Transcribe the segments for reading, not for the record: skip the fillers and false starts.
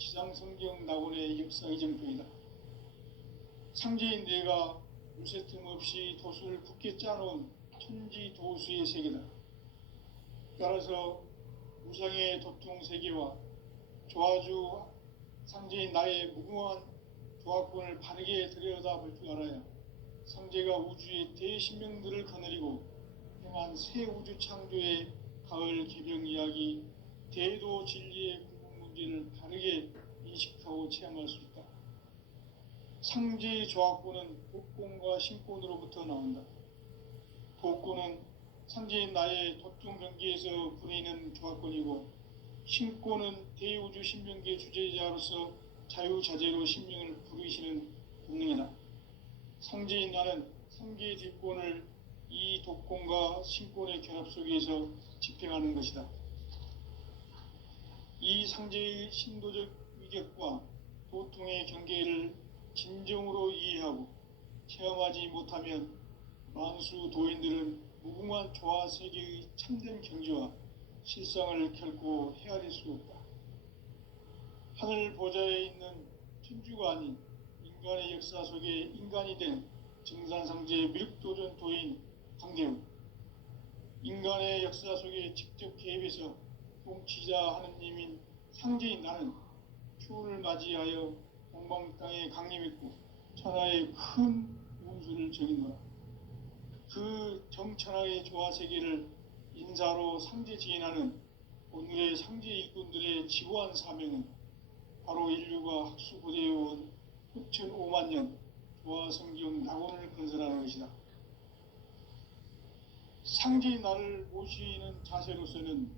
지상성경 낙원의 역사 이정표이다. 상제인 내가 물새틈 없이 도수를 굳게 짜놓은 천지 도수의 세계다. 따라서 우상의 도통 세계와 조화주 상제인 나의 무궁한 조합권을 바르게 들여다볼 줄 알아야 상제가 우주의 대신명들을 거느리고 행한 새 우주 창조의 가을 개병 이야기, 대도 진리의 궁극 문제를 바르게 인식하고 체험할 수 있다. 상제의 조합권은 복권과 신권으로부터 나온다. 복권은 상제인 나의 도통 경계에서 부리는 조합권이고, 신권은 대우주 신명계 주제자로서 자유자재로 신명을 부르시는 본능이다. 상제인 나는 상계의 뒷권을 이 독권과 신권의 결합 속에서 집행하는 것이다. 이 상제의 신도적 위격과 도통의 경계를 진정으로 이해하고 체험하지 못하면 만수 도인들은 무궁한 조화 세계의 참된 경지와 실상을 결코 헤아릴 수 없다. 하늘 보좌에 있는 천주가 아닌 인간의 역사 속에 인간이 된 증산상제의 미륵도전 도인 강대우, 인간의 역사 속에 직접 개입해서 통치자 하느님인 상제인 나는 추운을 맞이하여 동방 땅에 강림했고 천하의 큰 운수를 적인노라. 그 정천하의 조화세계를 인사로 상제 지인하는 오늘의 상제 일꾼들의 지고한 사명은 바로 인류가 학수고대해온 흡천 5만 년 조화성경 낙원을 건설하는 것이다. 상제인 나를 모시는 자세로서는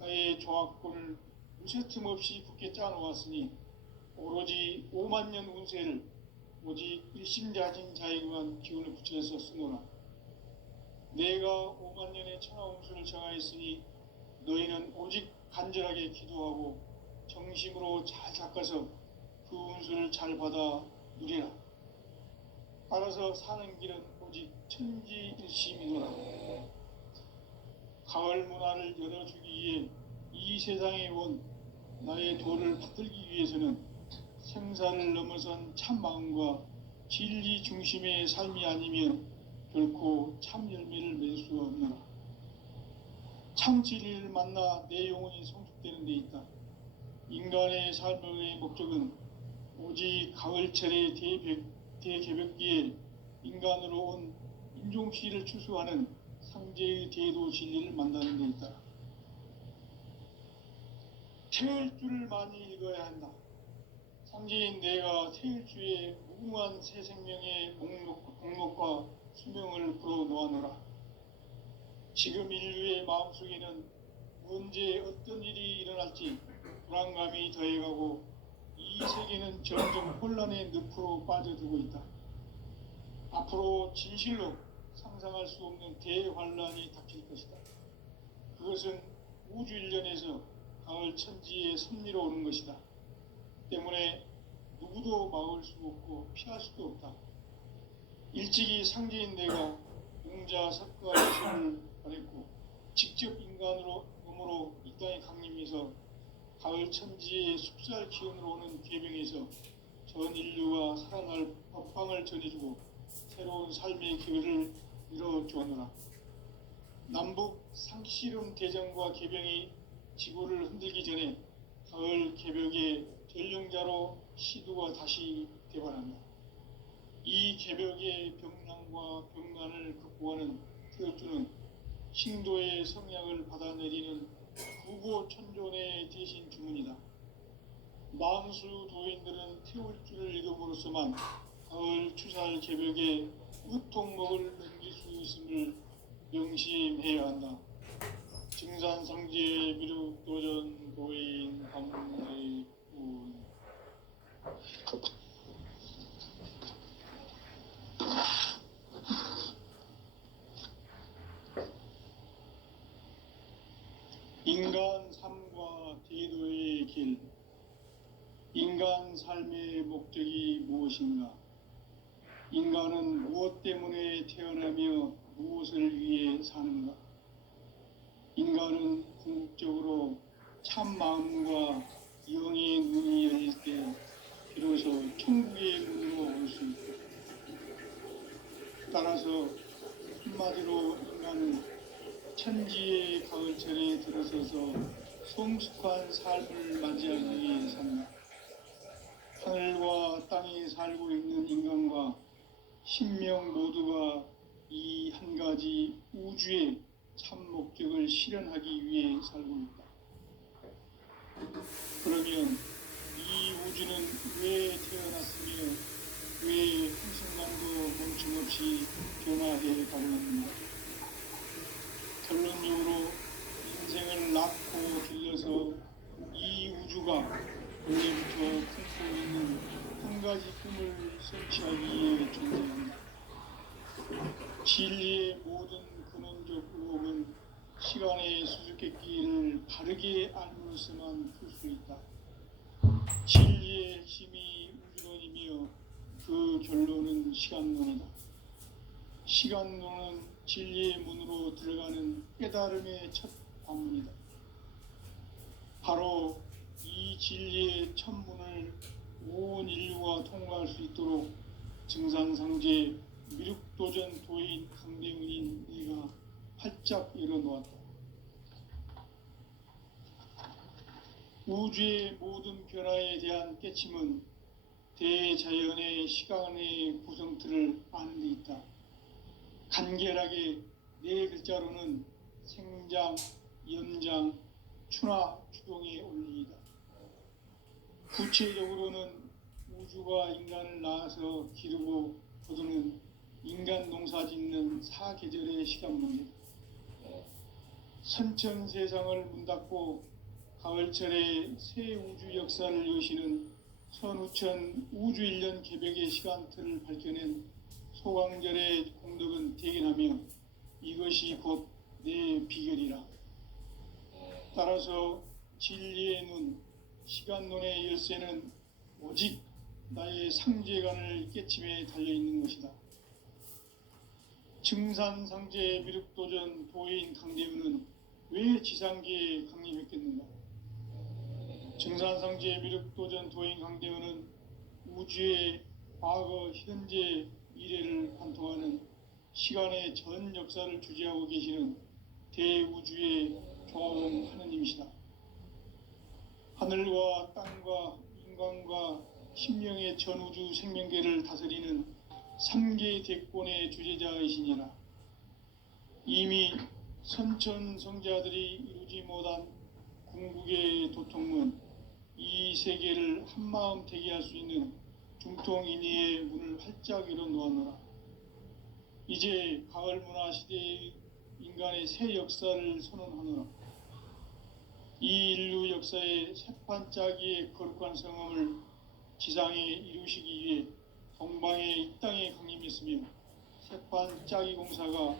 나의 조합권을 무쇠틈 없이 굳게 짜놓았으니 오로지 5만 년 운세를 오직 일심자진 자에게만 기운을 붙여서 쓰노라. 내가 5만 년의 천하 운수를 정하였으니 너희는 오직 간절하게 기도하고 정심으로 잘 닦아서 그 운수를 잘 받아 누리라. 따라서 사는 길은 오직 천지일심이노라. 가을 문화를 열어주기 위해 이 세상에 온 나의 도를 받들기 위해서는 생사를 넘어선 참 마음과 진리 중심의 삶이 아니면 결코 참 열매를 맺을 수 없노라. 참 진리를 만나 내 영혼이 성숙되는 데 있다. 인간의 삶의 목적은 오직 가을철의 대개벽기에 인간으로 온 인종시를 추수하는 상제의 대도 진리를 만나는 데 있다. 태일주를 많이 읽어야 한다. 상제인 내가 태일주의 무궁한 새 생명의 목록과 수명을 불어놓아노라. 지금 인류의 마음속에는 언제 어떤 일이 일어날지 불안감이 더해가고 이 세계는 점점 혼란의 늪으로 빠져들고 있다. 앞으로 진실로 상상할 수 없는 대환란이 닥칠 것이다. 그것은 우주 일련에서 가을 천지의 섭리로 오는 것이다. 때문에 누구도 막을 수 없고 피할 수도 없다. 일찍이 상제인 내가 공자 석가 예수를 보냈고 직접 인간으로 몸으로 이 땅에 강림해서 가을 천지의 숲살 기운으로 오는 괴병에서 전 인류가 살아날 법방을 전해주고 새로운 삶의 기회를 이뤄주었노라. 남북 상씨름 대전과 개병이 지구를 흔들기 전에 가을 개벽의 전령자로 시두가 다시 대발한다. 이 개벽의 병난과 병난을 극복하는 태울주는 신도의 성약을 받아내리는 구고천존의 대신 주문이다. 만수 도인들은 태울주를 읽음으로써만 가을 추살 개벽의 우통목을 넘길 수 있음을 명심해야 한다. 증산상제의 미륵도전 도인 감내군. 인간 삶과 대도의 길. 인간 삶의 목적이 무엇인가? 인간은 무엇 때문에 태어나며 무엇을 위해 사는가? 인간은 궁극적으로 참 마음과 영의 눈이 천지의 가을철에 들어서서 성숙한 삶을 맞이하기 위해 산다. 하늘과 땅에 살고 있는 인간과 신명 모두가 이 한 가지 우주의 참 목적을 실현하기 위해 살고 있다. 그러면 이 우주는 왜 태어났으며 왜 한순간도 멈춤없이 변화해 가고 있는가? 결론적으로 인생을 낳고 길러서 이 우주가 원래부터 품고 있는 한 가지 꿈을 성취하기 위해 존재한다. 진리의 모든 근원적 의혹은 시간의 수수께끼를 바르게 알므로서만 풀 수 있다. 진리의 핵심이 우주론이며 그 결론은 시간론이다. 시간론은 진리의 문으로 들어가는 깨달음의 첫 관문이다. 바로 이 진리의 첫 문을 온 인류가 통과할 수 있도록 증산상제 미륵도전 도인 강대문인 내가 활짝 열어놓았다. 우주의 모든 변화에 대한 깨침은 대자연의 시간의 구성틀을 아는 데 있다. 간결하게 네 글자로는 생장, 연장, 추나 추동의 원리이다. 구체적으로는 우주가 인간을 낳아서 기르고 거두는 인간 농사 짓는 사계절의 시간 문제다. 선천 세상을 문 닫고 가을철에 새 우주 역사를 여시는 선우천 우주 1년 개벽의 시간틀을 밝혀낸 소강절의 공덕은 대견하며 이것이 곧 내 비결이라. 따라서 진리의 눈, 시간론의 열쇠는 오직 나의 상제관을 깨침에 달려있는 것이다. 증산상제 미륵도전 도인 강대문은 왜 지상계에 강림했겠는가? 증산상제 미륵도전 도인 강대문은 우주의 과거, 현재, 미래를 관통하는 시간의 전 역사를 주재하고 계시는 대우주의 종합원 하느님이시다. 하늘과 땅과 인간과 신명의 전우주 생명계를 다스리는 3계 대권의 주재자이시니라. 이미 선천성자들이 이루지 못한 궁극의 도통문, 이 세계를 한마음 대기할 수 있는 중통인의의 문을 활짝 열어놓았노라. 이제 가을 문화 시대의 인간의 새 역사를 선언하노라. 이 인류 역사의 새판짜기의 거룩한 성함을 지상에 이루시기 위해 동방의 이 땅에 강림했으며 새판짜기 공사가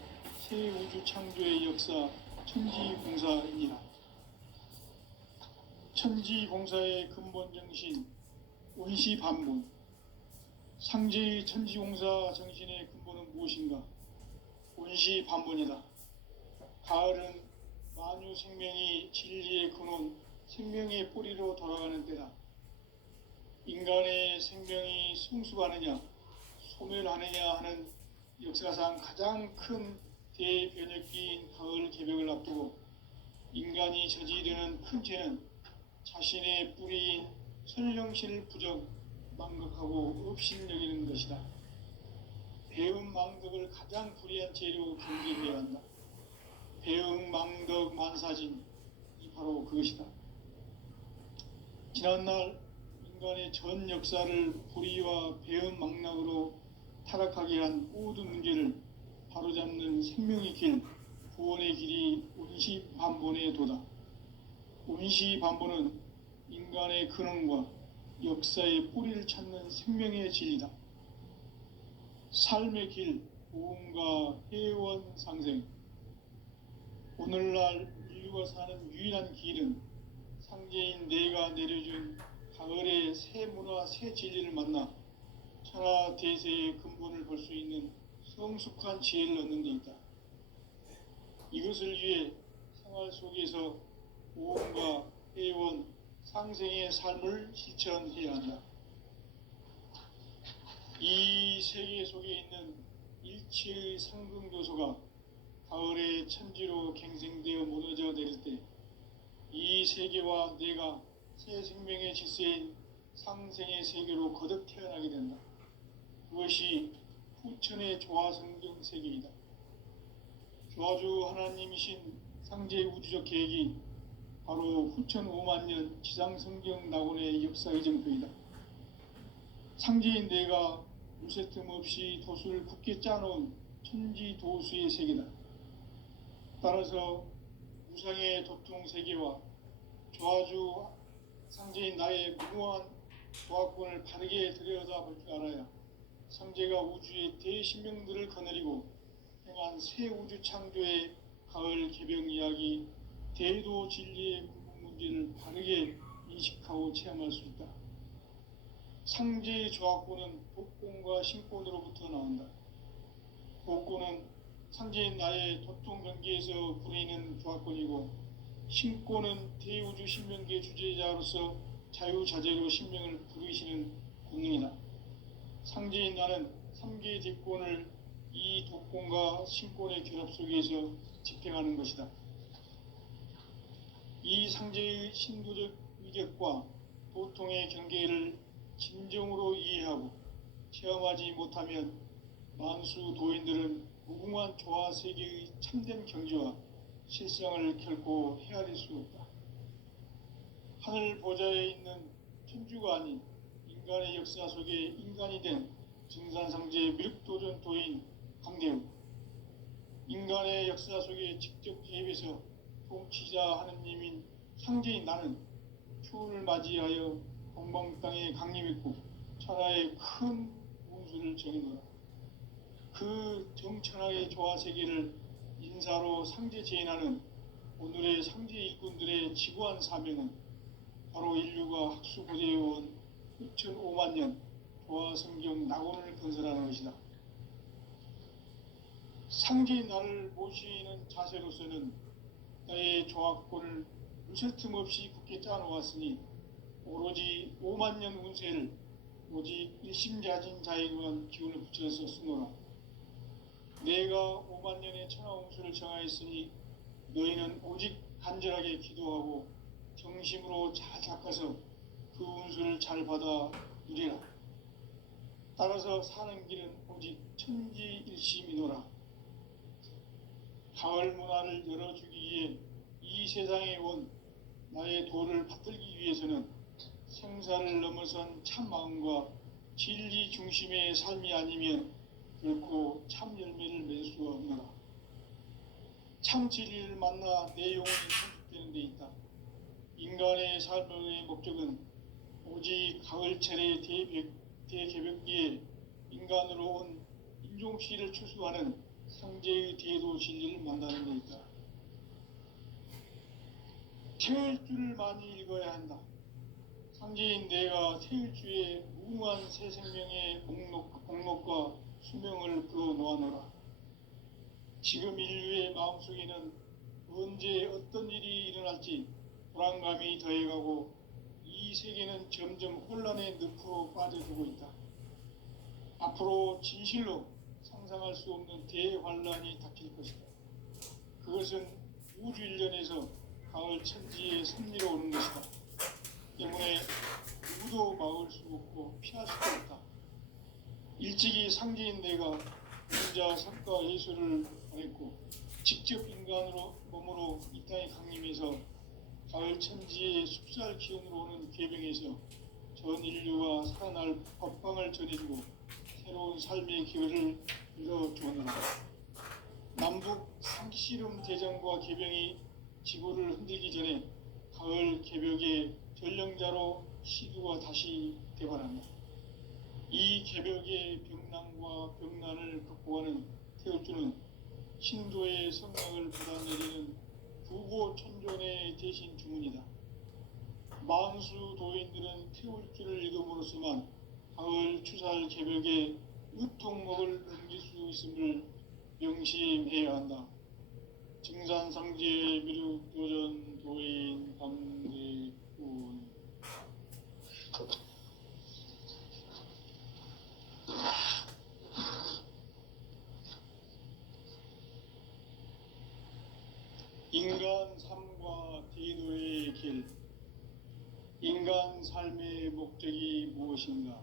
새 우주 창조의 역사 천지공사이니라. 천지공사의 근본 정신 원시반본. 상제의 천지공사 정신의 근본은 무엇인가? 원시반본이다. 가을은 만유 생명이 진리의 근원, 생명의 뿌리로 돌아가는 때다. 인간의 생명이 성숙하느냐, 소멸하느냐 하는 역사상 가장 큰 대변혁기인 가을 개벽을 앞두고 인간이 저지르는 큰 죄는 자신의 뿌리인 설령실 부정, 망극하고 업신여기는 것이다. 배음 망덕을 가장 불의한 죄로 경계해야 한다. 배음 망덕 만사진, 이 바로 그것이다. 지난날 인간의 전 역사를 불의와 배음 망락으로 타락하게 한 모든 문제를 바로잡는 생명의 길, 구원의 길이 원시반본의 도다. 원시반본은 인간의 근원과 역사의 뿌리를 찾는 생명의 진리다. 삶의 길, 보험과 회원 상생. 오늘날 인류가 사는 유일한 길은 상제인 내가 내려준 가을의 새 문화, 새 진리를 만나 천하 대세의 근본을 볼 수 있는 성숙한 지혜를 얻는 데 있다. 이것을 위해 생활 속에서 보험과 회원, 상생의 삶을 실천해야 한다. 이 세계 속에 있는 일체의 상승 요소가 가을의 천지로 갱생되어 무너져 내릴 때 이 세계와 내가 새 생명의 질서인 상생의 세계로 거듭 태어나게 된다. 그것이 후천의 조화성경 세계이다. 조화주 하나님이신 상제 우주적 계획이 바로 후천 5만 년 지상성경 낙원의 역사의 정표이다. 상제인 내가 물새틈 없이 도수를 굳게 짜놓은 천지 도수의 세계다. 따라서 무상의 도통 세계와 조화주 상제인 나의 무궁한 조화권을 바르게 들여다볼 줄 알아야 상제가 우주의 대신명들을 거느리고 행한 새 우주 창조의 가을 개병 이야기, 대도 진리의 궁극 문제를 바르게 인식하고 체험할 수 있다. 상제의 조화권은 복권과 신권으로부터 나온다. 복권은 상제인 나의 도통 경계에서 부르이는 조화권이고, 신권은 대우주 신명계 주제자로서 자유자재로 신명을 부르시는 권능이다. 상제인 나는 3개의 대권을 이 도권과 신권의 결합 속에서 집행하는 것이다. 이 상제의 신도적 위격과 도통의 경계를 진정으로 이해하고 체험하지 못하면 만수 도인들은 무궁한 조화 세계의 참된 경지와 실상을 결코 헤아릴 수 없다. 하늘 보좌에 있는 천주가 아닌 인간의 역사 속에 인간이 된 증산상제 밀도전 도인 강대우, 인간의 역사 속에 직접 개입해서 통치자 하느님인 상제인 나는 추운을 맞이하여 동방 땅에 강림했고 천하의 큰 운수를 정해놓아 그 정천하의 조화 세계를 인사로 상제 제인하는 오늘의 상제 일꾼들의 지구한 사명은 바로 인류가 학수고대해온 6,5만 년 조화 성경 낙원을 건설하는 것이다. 상제인 나를 모시는 자세로서는 나의 조화권을 물새틈 없이 굳게 짜놓았으니 오로지 5만 년 운세를 오직 일심자진 자에게만 기운을 붙여서 쓰노라. 내가 5만 년의 천하 운수를 정하였으니 너희는 오직 간절하게 기도하고 정심으로 잘 닦아서 그 운수를 잘 받아 누리라. 따라서 사는 길은 오직 천지일심이노라. 가을 문화를 열어주기 위해 이 세상에 온 나의 도를 받들기 위해서는 생사를 넘어선 참 마음과 진리 중심의 삶이 아니면 결코 참 열매를 맺을 수가 없노라. 참 진리를 만나 내 영혼이 성숙되는 데 있다. 인간의 삶의 목적은 오직 가을철의 대개벽기에 인간으로 온 인종시를 추수하는 상제의 대도 진리를 만나는 데 있다. 태일주를 많이 읽어야 한다. 상제인 내가 태일주의 무궁한 새 생명의 목록과 수명을 그어 놓아노라. 지금 인류의 마음속에는 언제 어떤 일이 일어날지 불안감이 더해가고 이 세계는 점점 혼란의 늪으로 빠져들고 있다. 앞으로 진실로 상상할 수 없는 대환란이 닥칠 것이다. 그것은 우주 일련에서 가을 천지의 섭리로 오는 것이다. 때문에 누구도 막을 수 없고 피할 수도 없다. 일찍이 상제인 내가 문자 석가 예수를 보냈고 직접 인간으로 몸으로 이 땅에 강림해서 가을 천지의 숲살 기운으로 오는 궤병에서 전 인류가 살아날 법방을 전해주고 새로운 삶의 기회를 열어주었노라. 남북 상씨름 대전과 개병이 지구를 흔들기 전에 가을 개벽의 전령자로 시두가 다시 대발한다. 이 개벽의 병난과 병난을 극복하는 태울주는 신도의 성령을 받아내리는 부고천존의 대신 주문이다. 만수 도인들은 태울주를 읽음으로써만 가을 추살 개벽의 으통목을 넘길 수 있음을 명심해야 한다. 증산상제 미륵도전 도인 강대군. 인간 삶과 디도의 길. 인간 삶의 목적이 무엇인가?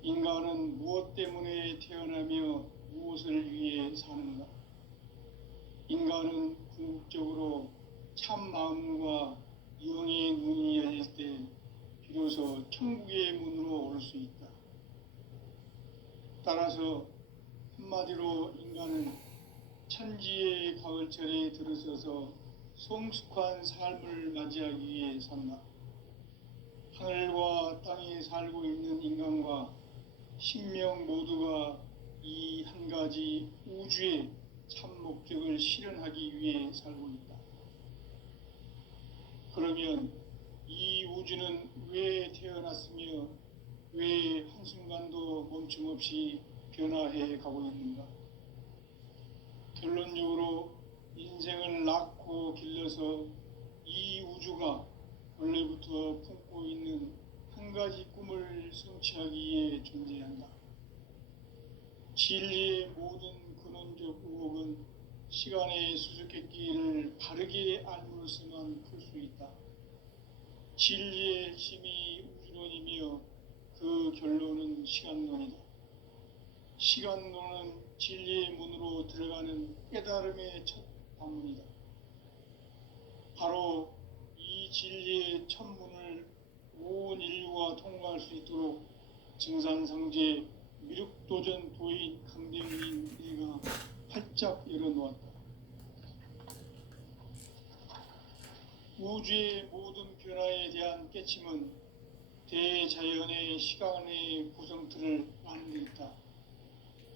인간은 무엇 때문에 태어나며 무엇을 위해 사는가? 인간은 궁극적으로 참 마음과 영의 눈이 열릴 때 비로소 천국의 문으로 올 수 있다. 따라서 한마디로 인간은 천지의 가을철에 들어서서 성숙한 삶을 맞이하기 위해 산다. 하늘과 땅에 살고 있는 인간과 신명 모두가 이 한 가지 우주의 참 목적을 실현하기 위해 살고 있다. 그러면 이 우주는 왜 태어났으며 왜 한순간도 멈춤 없이 변화해 가고 있는가? 결론적으로 인생을 낳고 길러서 이 우주가 원래부터 품고 있는 한 가지 꿈을 성취하기 위해 존재한다. 진리의 모든 근원적 의혹은 시간의 수수께끼를 바르게 알므로서만 풀 수 있다. 진리의 핵심이 우주론이며 그 결론은 시간론이다. 시간론은 진리의 문으로 들어가는 깨달음의 첫 방문이다. 바로 이 진리의 첫 문을 온 인류가 통과할 수 있도록 증산상제 미륵도전 도인 강대문인 내가 활짝 열어놓았다. 우주의 모든 변화에 대한 깨침은 대자연의 시간의 구성틀을 아는 데 있다.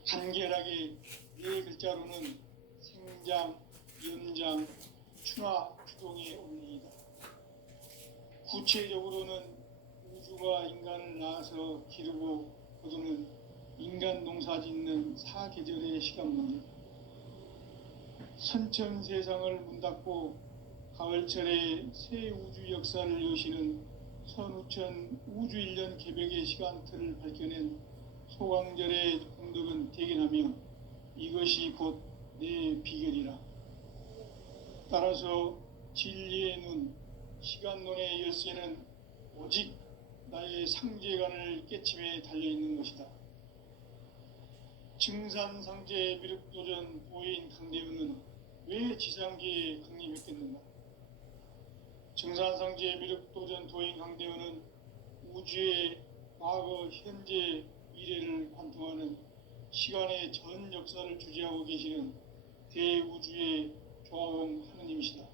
간결하게 네 글자로는 생장, 연장, 추나 추동의 원리이다. 구체적으로는 우주가 인간을 낳아서 기르고 거두는 인간 농사 짓는 사계절의 시간 문제다. 선천 세상을 문 닫고 가을철에 새 우주 역사를 여시는 선우천 우주 1년 개벽의 시간틀을 밝혀낸 소강절의 공덕은 대견하며 이것이 곧 내 비결이라. 따라서 진리의 눈, 시간론의 열쇠는 오직 나의 상제관을 깨침에 달려있는 것이다. 증산상제 미륵도전 도인 강대문은 왜 지상계에 강림했겠는가? 증산상제 미륵도전 도인 강대문은 우주의 과거, 현재, 미래를 관통하는 시간의 전 역사를 주재하고 계시는 대우주의 조화원 하느님이시다.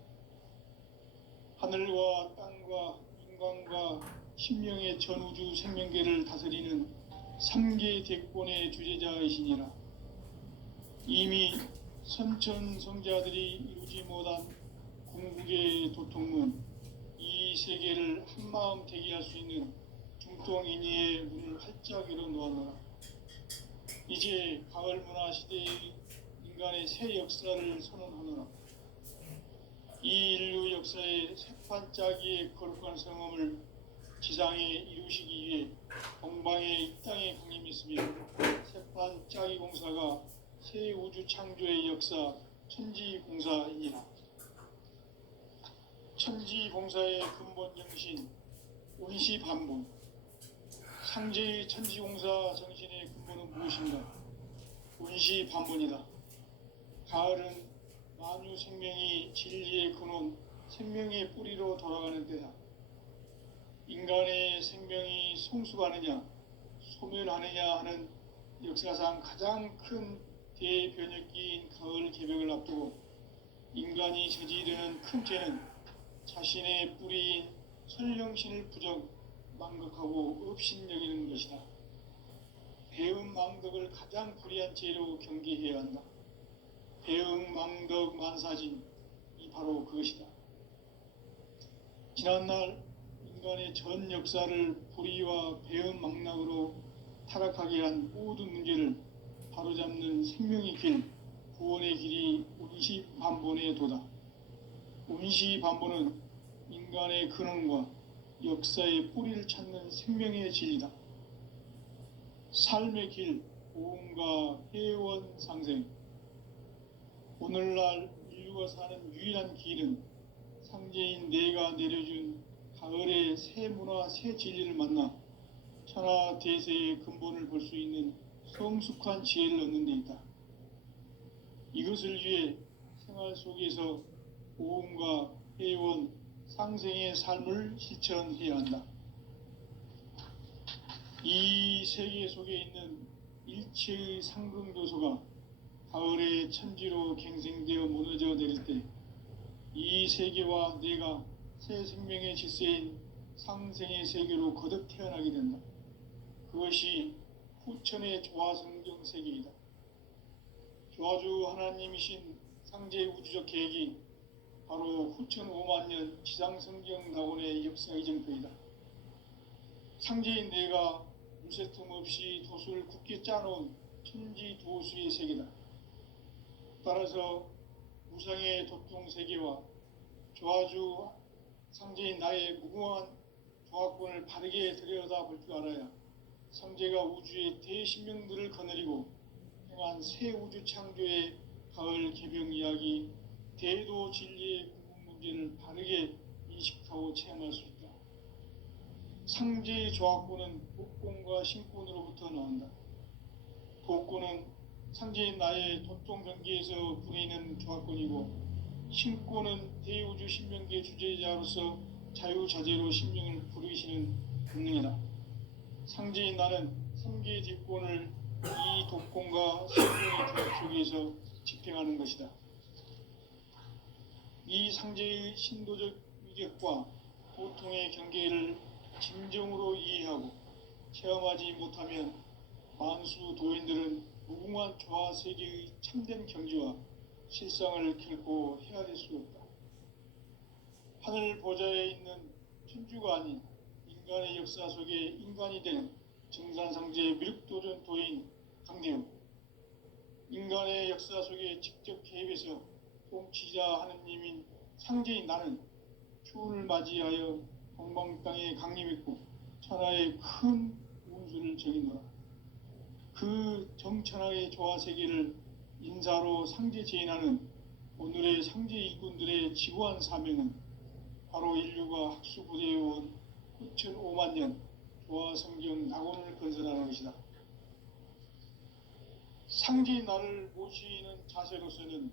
하늘과 땅과 인간과 신명의 전우주 생명계를 다스리는 3계 대권의 주재자이시니라. 이미 선천성자들이 이루지 못한 궁극의 도통문, 이 세계를 한마음 대기할 수 있는 중동인의의 문을 활짝 열어놓아노라. 이제 가을 문화 시대의 인간의 새 역사를 선언하노라. 이 인류 역사의 새판짜기의 거룩한 성험을 지상에 이루시기 위해 동방의 이 땅에 강림했으며 새판짜기 공사가 새 우주 창조의 역사 천지공사이니라. 천지공사의 근본 정신 운시반본. 상제의 천지공사 정신의 근본은 무엇인가? 운시반본이다. 가을은 만유 생명이 진리의 근원, 생명의 뿌리로 돌아가는 때다. 인간의 생명이 성숙하느냐, 소멸하느냐 하는 역사상 가장 큰 대변혁기인 가을 개벽을 앞두고 인간이 저지르는 큰 죄는 자신의 뿌리인 설령신을 부정, 망극하고 업신여기는 것이다. 배은망덕을 가장 불의한 죄로 경계해야 한다. 배은망덕 만사진, 이 바로 그것이다. 지난날 인간의 전 역사를 불의와 배은망락으로 타락하게 한 모든 문제를 바로잡는 생명의 길, 구원의 길이 운시반본의 도다. 운시반본은 인간의 근원과 역사의 뿌리를 찾는 생명의 진리다. 삶의 길, 고음과 회원 상생. 오늘날 우주가 사는 유일한 길은 상제인 내가 내려준 가을의 새 문화 새 진리를 만나 천하 대세의 근본을 볼 수 있는 성숙한 지혜를 얻는 데 있다. 이것을 위해 생활 속에서 오음과 회원, 상생의 삶을 실천해야 한다. 이 세계 속에 있는 일체의 상승도소가 가을의 천지로 갱생되어 무너져 내릴 때 이 세계와 내가 새 생명의 질서인 상생의 세계로 거듭 태어나게 된다. 그것이 후천의 조화성경 세계이다. 조화주 하나님이신 상제 우주적 계획이 바로 후천 5만 년 지상성경 낙원의 역사의 정표이다. 상제인 내가 물새틈 없이 도수를 굳게 짜놓은 천지 도수의 세계다. 따라서 무상의 도통 세계와 조화주 상제인 나의 무궁한 조화권을 바르게 들여다볼 줄 알아야 상제가 우주의 대신명들을 거느리고 행한 새 우주 창조의 가을 개병 이야기, 대도 진리의 궁극 문제를 바르게 인식하고 체험할 수 있다. 상제의 조화권은 복권과 신권으로부터 나온다. 복권은 상제인 나의 도통 경계에서 부리는 조화권이고, 신권은 대우주 신명계 주제자로서 자유자재로 신명을 부르시는 본능이다. 상제인 나는 3개의 뒷권을 이 독권과 신명의 조합 속에서 집행하는 것이다. 이 상제의 신도적 위격과 보통의 경계를 진정으로 이해하고 체험하지 못하면 만수 도인들은 무궁한 조화 세계의 참된 경지와 실상을 결코 헤아릴 수 없다. 하늘 보좌에 있는 천주가 아닌 인간의 역사 속에 인간이 된 정산상제 미륵도전 도인 강대우, 인간의 역사 속에 직접 개입해서 통치자 하느님인 상제인 나는 추운을 맞이하여 동방 땅에 강림했고 천하의 큰 운수를 정의노라. 그 정천하의 조화 세계를 인사로 상제 제인하는 오늘의 상제 일꾼들의 지구한 사명은 바로 인류가 학수 부대해온 9,5만 년 조화 성경 낙원을 건설하는 것이다. 상제인 나를 모시는 자세로서는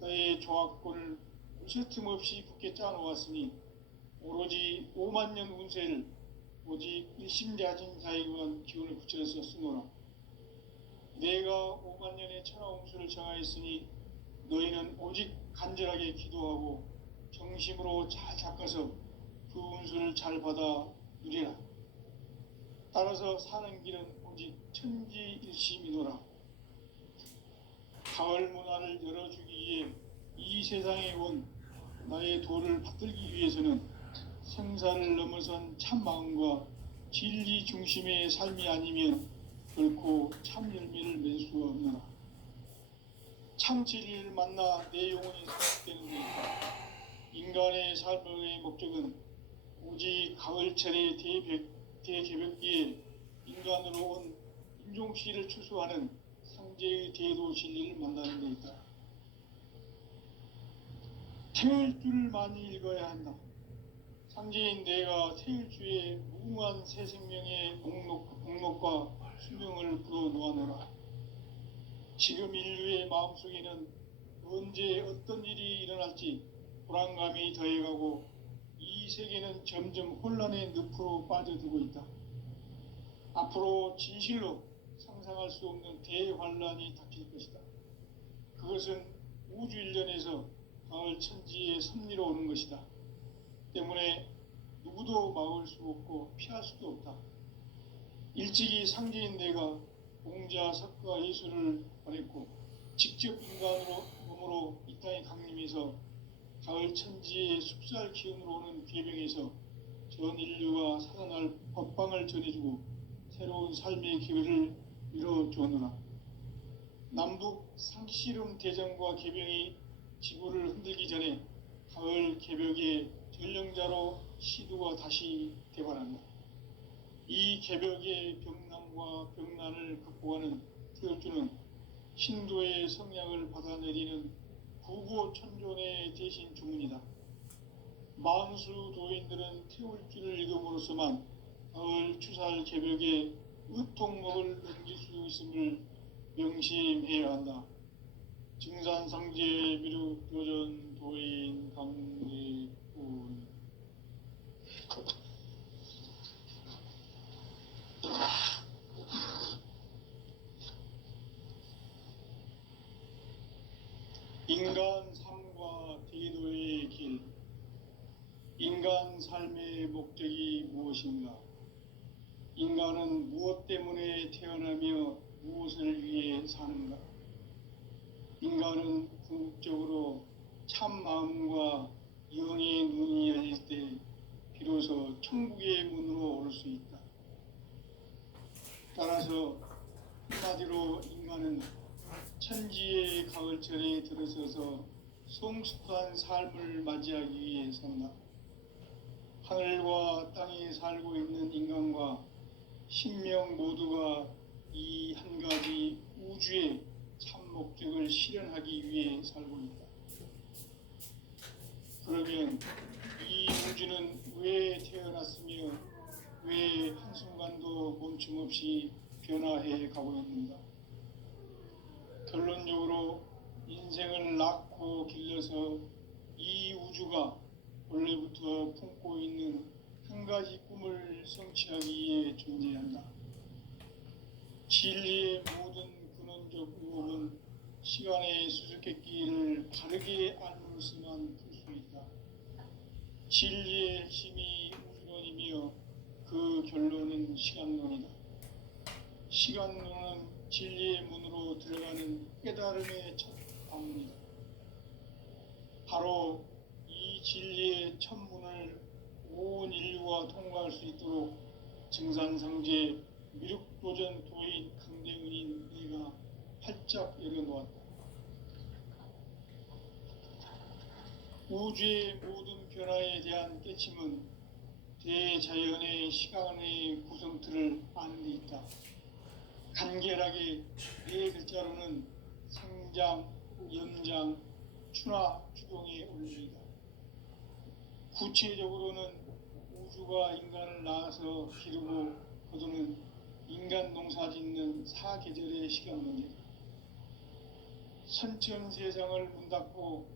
나의 조화권을 물새틈 없이 굳게 짜놓았으니 오로지 5만 년 운세를 오직 일심자진 자에게만 기운을 붙여서 쓰노라. 내가 5만 년의 천하 운수를 정하였으니 너희는 오직 간절하게 기도하고 정심으로 잘 닦아서 그 운수를 잘 받아 누리라. 따라서 사는 길은 오직 천지일심이노라. 가을 문화를 열어주기 위해 이 세상에 온 나의 도를 받들기 위해서는 생사를 넘어선 참 마음과 진리 중심의 삶이 아니면 결코 참 열매를 맺을 수가 없노라. 참 진리를 만나 내 영혼이 성숙되는 것이다. 인간의 삶의 목적은 오직 가을철의 대개벽기에 인간으로 온 인종시를 추수하는 상제의 대도 진리를 만나는 데 있다. 태일 줄을 많이 읽어야 한다. 상제인 내가 태일주의 무궁한 새 생명의 목록과 수명을 불어놓아노라. 지금 인류의 마음속에는 언제 어떤 일이 일어날지 불안감이 더해가고 이 세계는 점점 혼란의 늪으로 빠져들고 있다. 앞으로 진실로 상상할 수 없는 대환란이 닥칠 것이다. 그것은 우주 일련에서 가을 천지의 섭리로 오는 것이다. 때문에 누구도 막을 수 없고 피할 수도 없다. 일찍이 상제인 내가 공자, 석가, 예수를 보냈고 직접 인간으로 몸으로 이 땅에 강림해서 가을 천지의 숲살 기운으로 오는 괴병에서 전 인류가 살아날 법방을 전해주고 새로운 삶의 기회를 이뤄주었노라. 남북 상씨름 대전과 개병이 지구를 흔들기 전에 가을 개벽의 전령자로 시두가 다시 대발한다. 이 개벽의 병남과 병난을 극복하는 태울주는 신도의 성량을 받아내리는 구고천존의 대신 주문이다. 만수 도인들은 태울주를 읽음으로써만 가을 추살 개벽에 의통목을 넘길 수 있음을 명심해야 한다. 증산상제 미륵 도전 도인 강대군. 인간 삶과 대도의 길. 인간 삶의 목적이 무엇인가? 인간은 무엇 때문에 태어나며 무엇을 위해 사는가? 인간은 궁극적으로 참 마음과 영의 눈이 열릴 때 비로소 천국의 문으로 올 수 있다. 따라서 한마디로 인간은 천지의 가을철에 들어서서 성숙한 삶을 맞이하기 위해 산다. 하늘과 땅에 살고 있는 인간과 신명 모두가 이 한 가지 우주의 참 목적을 실현하기 위해 살고 있다. 그러면 이 우주는 왜 태어났으며 왜 한순간도 멈춤없이 변화해 가고 있는가? 결론적으로 인생을 낳고 길러서 이 우주가 원래부터 품고 있는 한 가지 꿈을 성취하기 위해 존재한다. 진리의 모든 근원적 의혹은 시간의 수수께끼를 바르게 알므로서만 풀 수 있다. 진리의 핵심이 우주론이며 그 결론은 시간론이다. 시간론은 진리의 문으로 들어가는 깨달음의 첫 방문이다. 바로 이 진리의 첫 문을 온 인류가 통과할 수 있도록 증산상제 미륵도전 도인 강대훈인 네가 활짝 열어놓았다. 우주의 모든 변화에 대한 깨침은 대자연의 시간의 구성틀을 아는 데 있다. 간결하게 네 글자로는 생장, 염장, 추나 추동의 원리이다. 구체적으로는 우주가 인간을 낳아서 기르고 거두는 인간 농사 짓는 사계절의 시간론이다. 선천 세상을 문 닫고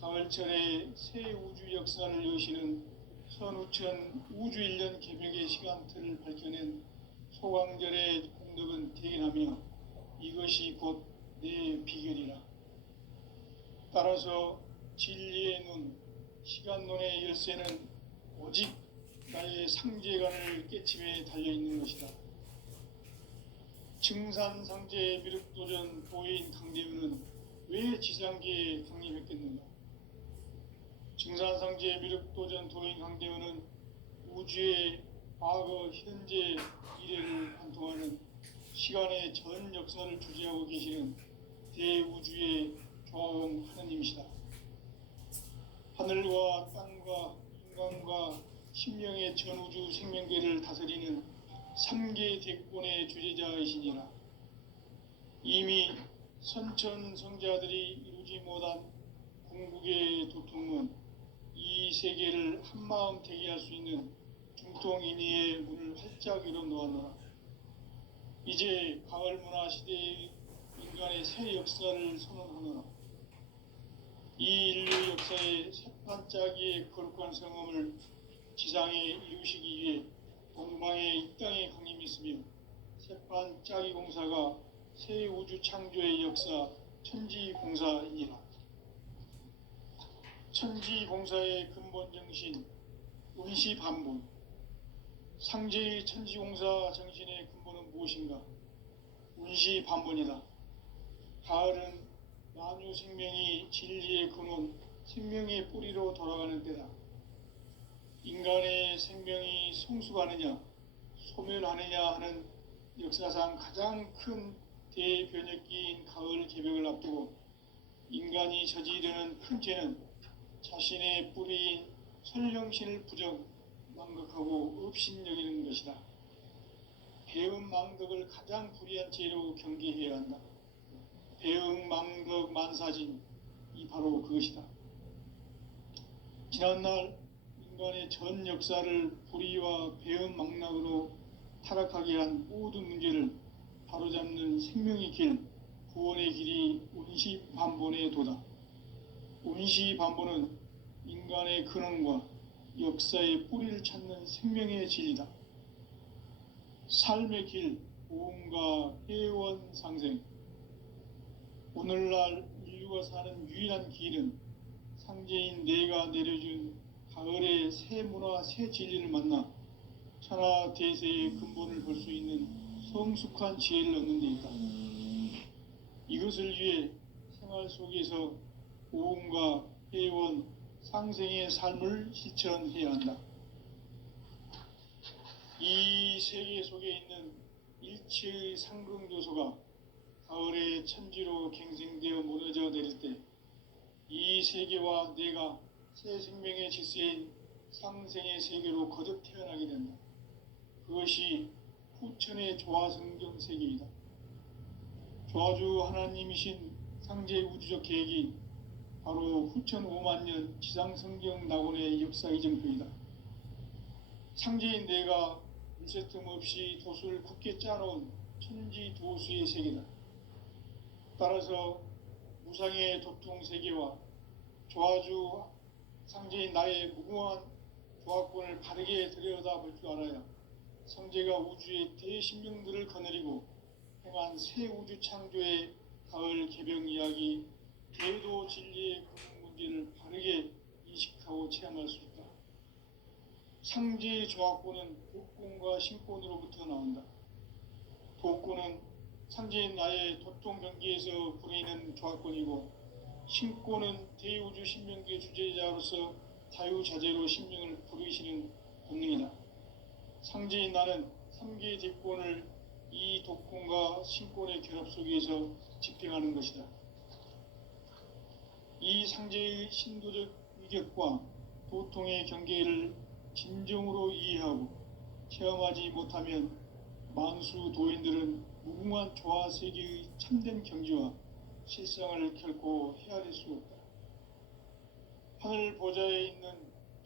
가을철에 새 우주 역사를 여시는 선우천 우주 1년 개벽의 시간틀을 밝혀낸 소강절의 공덕은 대견하며 이것이 곧 내 비결이라. 따라서 진리의 눈, 시간론의 열쇠는 오직 나의 상제관을 깨침에 달려있는 것이다. 증산상제 미륵도전 도인 강대훈은 왜 지상계에 강림했겠는가? 증산상제 미륵도전 도인 강대훈은 우주의 과거, 현재, 미래를 관통하는 시간의 전 역사를 주재하고 계시는 대우주의 조화원 하느님이시다. 하늘과 땅과 인간과 신명의 전우주 생명계를 다스리는 3계 대권의 주재자이시니라. 이미 선천성자들이 이루지 못한 궁극의 도통은 이 세계를 한마음 되게 할 수 있는 중통인의의 문을 활짝 열어놓았노라. 이제 가을 문화 시대의 인간의 새 역사를 선언하노라. 이 인류 역사의 새반짝이의 거룩한 성음을 지상에 이루시기 위해 동방의 이 땅에 강림했으며 새반짝이 공사가 새 우주 창조의 역사 천지공사이니라. 천지공사의 근본 정신 운시반분. 상제의 천지공사 정신의 근본은 무엇인가? 운시반분이다. 가을은 만유 생명이 진리의 근원, 생명의 뿌리로 돌아가는 때다. 인간의 생명이 성숙하느냐, 소멸하느냐 하는 역사상 가장 큰 대변혁기인 가을 개벽을 앞두고 인간이 저지르는 큰 죄는 자신의 뿌리인 설령신을 부정, 망극하고 업신여기는 것이다. 배음 망덕을 가장 불의한 죄로 경계해야 한다. 배음 망덕 만사진, 이 바로 그것이다. 지난날 인간의 전 역사를 불의와 배은망락으로 타락하게 한 모든 문제를 바로잡는 생명의 길, 구원의 길이 운시반본의 도다. 운시반본은 인간의 근원과 역사의 뿌리를 찾는 생명의 진리다. 삶의 길, 보험과 회원 상생. 오늘날 인류가 사는 유일한 길은 상제인 내가 내려준 가을의 새 문화, 새 진리를 만나 천하 대세의 근본을 볼 수 있는 성숙한 지혜를 얻는 데 있다. 이것을 위해 생활 속에서 보험과 회원, 상생의 삶을 실천해야 한다. 이 세계 속에 있는 일체의 상극 요소가 가을의 천지로 갱생되어 무너져 내릴 때 이 세계와 내가 새 생명의 질서인 상생의 세계로 거듭 태어나게 된다. 그것이 후천의 조화성경 세계이다. 조화주 하나님이신 상제 우주적 계획이 바로 후천 5만 년 지상성경 낙원의 역사 이정표이다. 상제인 내가 물새 틈 없이 도수를 굳게 짜놓은 천지 도수의 세계다. 따라서 무상의 도통 세계와 조화주 상제인 나의 무궁한 조화권을 바르게 들여다볼 줄 알아야 성제가 우주의 대신명들을 거느리고 행한 새 우주 창조의 가을 개병 이야기, 대도 진리의 근원 문제를 바르게 인식하고 체험할 수 있다. 상제의 조화권은 복권과 신권으로부터 나온다. 복권은 상제인 나의 도통 경기에서 부리는 조화권이고, 신권은 대우주 신명기의 주제자로서 자유자재로 신명을 부르시는 본능이다. 상제인 나는 3개의 대권을 이 독권과 신권의 결합 속에서 집행하는 것이다. 이 상제의 신도적 위격과 도통의 경계를 진정으로 이해하고 체험하지 못하면 만수 도인들은 무궁한 조화 세계의 참된 경지와 실상을 결코 헤아릴 수 없다. 하늘 보좌에 있는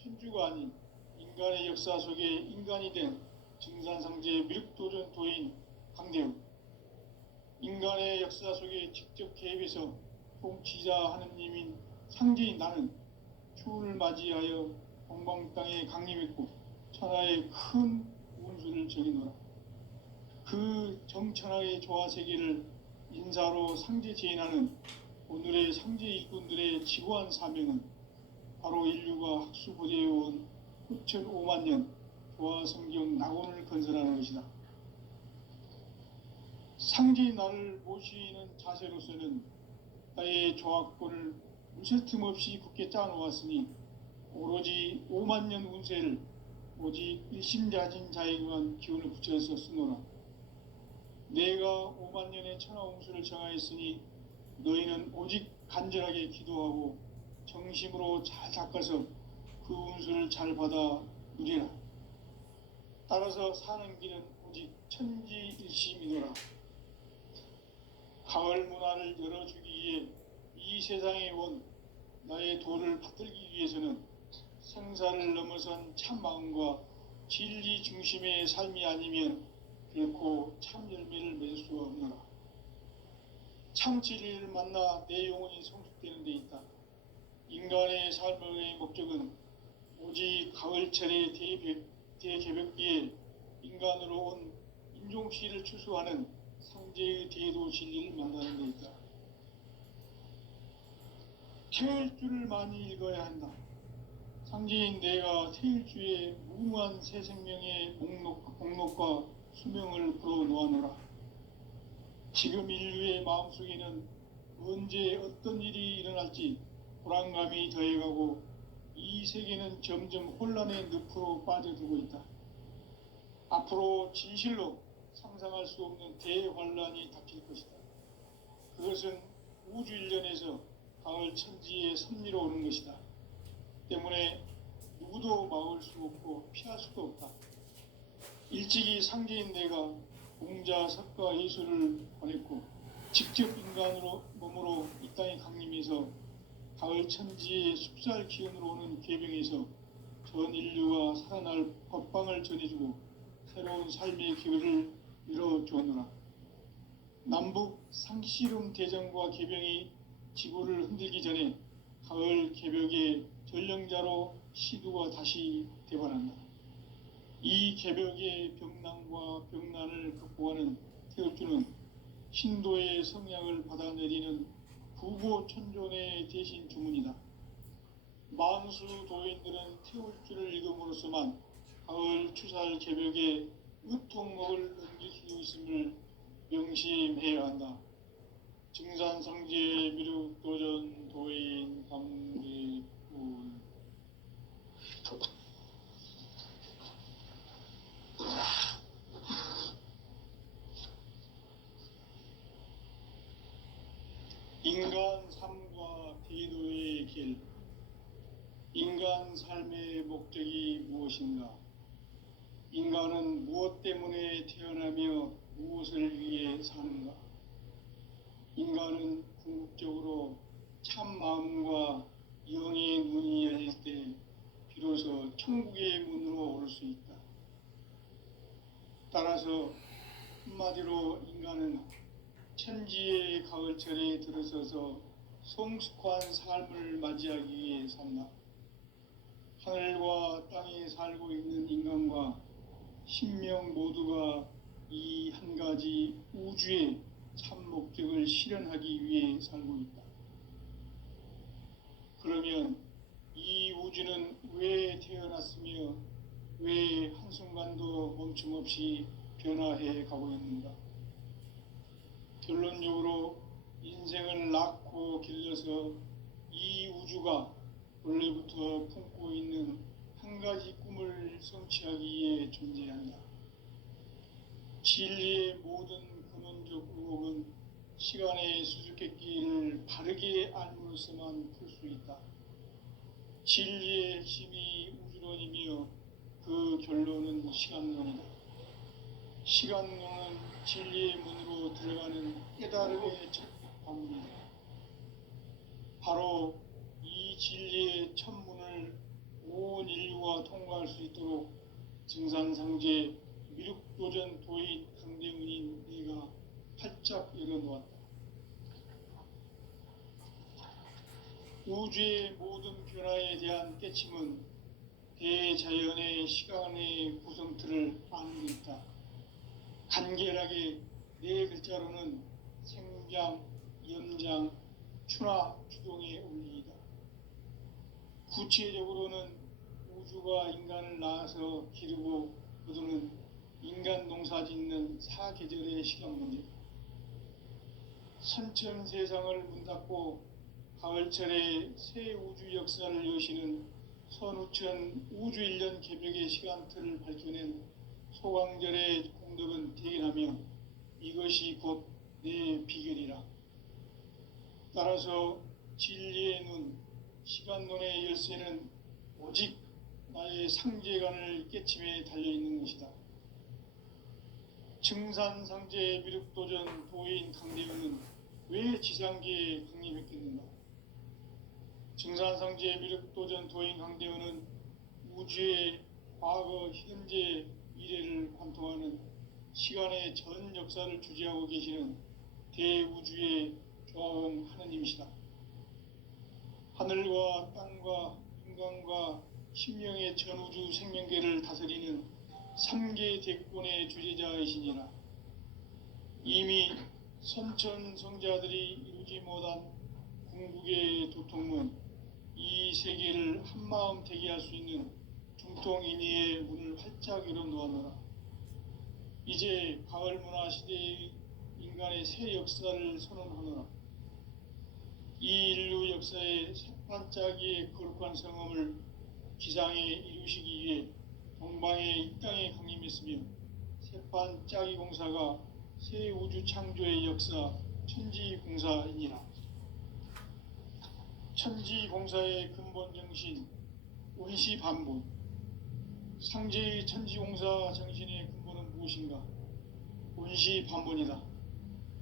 천주가 아닌 인간의 역사 속에 인간이 된 증산상제의 미륵도전 도인 강대우, 인간의 역사 속에 직접 개입해서 통치자 하느님인 상제인 나는 추운을 맞이하여 동방 땅에 강림했고 천하의 큰 운수를 정해놓아 그 정천하의 조화세계를 인사로 상제 제인하는 오늘의 상제 일꾼들의 지고한 사명은 바로 인류가 학수고대해온 후천 5만 년 조화성경 낙원을 건설하는 것이다. 상제인 나를 모시는 자세로서는 나의 조화권을 물새 틈 없이 굳게 짜놓았으니 오로지 5만 년 운세를 오직 일심자진 자에게만 기운을 붙여서 쓰노라. 내가 5만 년의 천하 운수를 정하였으니 너희는 오직 간절하게 기도하고 정심으로 잘 닦아서 그 운수를 잘 받아 누리라. 따라서 사는 길은 오직 천지일심이노라. 가을 문화를 열어주기 위해 이 세상에 온 나의 도를 받들기 위해서는 생사를 넘어선 참 마음과 진리 중심의 삶이 아니면 결코 참 열매를 맺을 수 없노라. 참 진리를 만나 내 영혼이 성숙되는 데 있다. 인간의 삶의 목적은 오직 가을철의 대개벽기에 인간으로 온 인종시를 추수하는 상제의 대도 진리를 만나는 데 있다. 태일주를 많이 읽어야 한다. 상제인 내가 태일주의 무궁한 새 생명의 목록과 수명을 풀어놓아노라. 지금 인류의 마음속에는 언제 어떤 일이 일어날지 불안감이 더해가고 이 세계는 점점 혼란의 늪으로 빠져들고 있다. 앞으로 진실로 상상할 수 없는 대환란이 닥칠 것이다. 그것은 우주 일련에서 가을 천지의 섭리로 오는 것이다. 때문에 누구도 막을 수 없고 피할 수도 없다. 일찍이 상제인 내가 공자, 석가, 예수를 보냈고 직접 인간으로 몸으로 이 땅에 강림해서 가을 천지의 숲살 기운으로 오는 궤병에서 전 인류가 살아날 법방을 전해주고 새로운 삶의 기회를 열어주었노라. 남북 상씨름 대전과 개병이 지구를 흔들기 전에 가을 개벽의 전령자로 시두가 다시 되관한다. 이 개벽의 병난과 병난을 극복하는 태울주는 신도의 성약을 받아내리는 부고천존의 대신 주문이다. 만수 도인들은 태울주를 읽음으로써만 가을 추살 개벽의 의통목을 넘길 수 있음을 명심해야 한다. 증산상제 미륵도전 도인 감리군. 인간 삶과 대도의 길. 인간 삶의 목적이 무엇인가? 인간은 무엇 때문에 태어나며 무엇을 위해 사는가? 인간은 궁극적으로 참 마음과 영의 문이 열릴 때 비로소 천국의 문으로 오를 수 있다. 따라서 한마디로 인간은 천지의 가을철에 들어서서 성숙한 삶을 맞이하기 위해 산다. 하늘과 땅에 살고 있는 인간과 신명 모두가 이 한 가지 우주의 참 목적을 실현하기 위해 살고 있다. 그러면 이 우주는 왜 태어났으며 왜 한순간도 멈춤없이 변화해 가고 있는가? 결론적으로 인생을 낳고 길러서 이 우주가 원래부터 품고 있는 한 가지 꿈을 성취하기 위해 존재한다. 진리의 모든 근원적 의혹은 시간의 수수께끼를 바르게 알므로써만 풀 수 있다. 진리의 핵심이 우주론이며 그 결론은 시간론이다. 시간론은 진리의 문으로 들어가는 깨달음의 첫 방문이다. 바로 이 진리의 첫 문을 온 인류가 통과할 수 있도록 증산상제 미륵도전 도인 강대문인 네가 활짝 열어놓았다. 우주의 모든 변화에 대한 깨침은 대자연의 시간의 구성틀을 아는 데 있다. 간결하게 네 글자로는 생장, 염장, 추나 추동의 원리이다. 구체적으로는 우주가 인간을 낳아서 기르고 거두는 인간 농사 짓는 사계절의 시간 문제다. 선천 세상을 문 닫고 가을철에 새 우주 역사를 여시는 선우천 우주 1년 개벽의 시간틀을 밝혀낸 소강절의 공덕은 대견하며 이것이 곧 내 비결이라. 따라서 진리의 눈, 시간론의 열쇠는 오직 나의 상제관을 깨침에 달려있는 것이다. 증산상제 미륵도전 도인 강대현은 왜 지상계에 강림했겠는가? 증산상제 미륵도전 도인 강대현은 우주의 과거, 현재, 미래를 관통하는 시간의 전 역사를 주재하고 계시는 대우주의 조화원 하느님이시다. 하늘과 땅과 인간과 신명의 전우주 생명계를 다스리는 3계 대권의 주재자이시니라. 이미 선천성자들이 이루지 못한 궁극의 도통문, 이 세계를 한마음 되게 할 수 있는 중통인의의 문을 활짝 열어놓았노라. 이제 가을 문화 시대의 인간의 새 역사를 선언하노라. 이 인류 역사의 새반짝이의 거룩한 성험을 지상에 이루시기 위해 동방의 이 땅에 강림했으며 새반짝이 공사가 새 우주 창조의 역사 천지공사이니라. 천지공사의 근본 정신 원시반본. 상제의 천지공사 정신의 근본은 무엇인가? 원시반본이다.